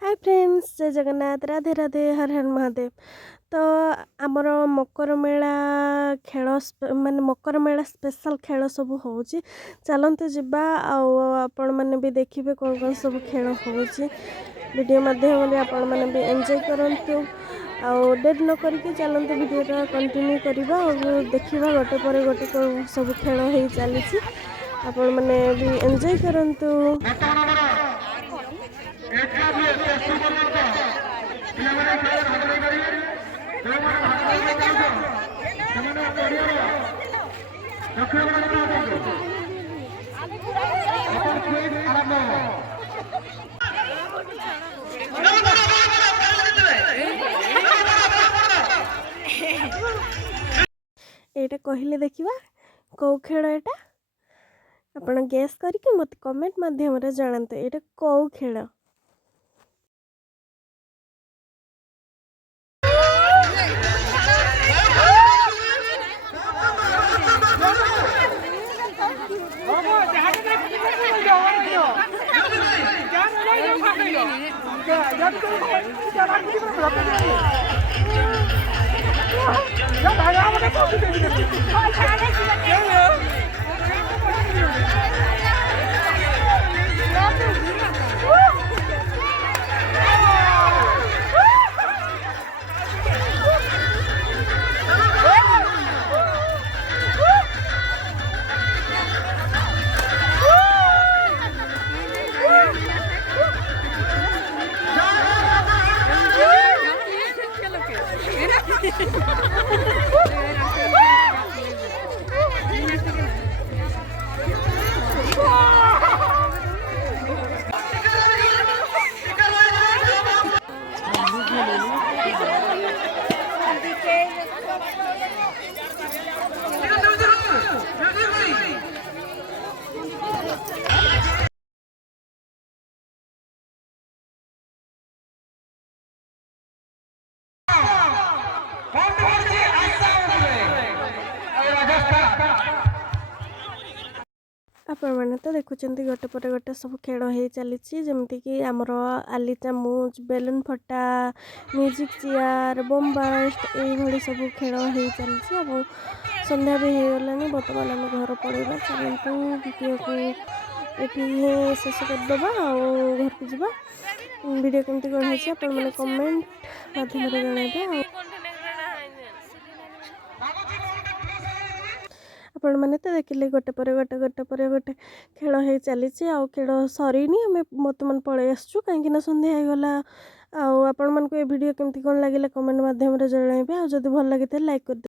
Hi friends, जय जगन्नाथ, राधे राधे, हर हर महादेव। तो आमर मकर मेला खेल माने मकर मेला स्पेशल खेल सब हो चलते जावा आपण मैंने भी देखिए कौन कौन सब खेल हो वीडियो माध्यम आपण मैंने भी एंजॉय करंतु आउ डेट न करके चलते वीडियोटा कंटिन्यू करवा और देखा गोटे पर गोटे कौन सब खेल हो चली आपण मैंने भी एंजॉय करंतु। एटा कहले देखिबा कौ खेल एटा आपण गेस करके मत कमेंट माध्यम रे जानते एटा कौ खेल। आपण मैंने तो देखुं गोटे पर गोटे सब खेल हो चली जमीक आमर आली चामुच बेलून फटा म्यूजिक चेयर बम बास्ट ये सब खेल हो चली। अब संध्या भी हो गला बर्तमान आम घर पड़ेगा चलते वीडियो को ये शेष करदे घर को जावा वीडियो केमती कौन है मैंने कमेंट माध्यम जनइबे। आपण मैंने तो देखिले गोटे पर गोटे खेल हो चली खेल सरीनी आम बर्तमान पलि आसचु कहीं सन्ध्या हो गला। आपण मानक वीडियो केमती कौन लगे कमेंट माध्यम जनइबे। जदि भल लगी लाइक कर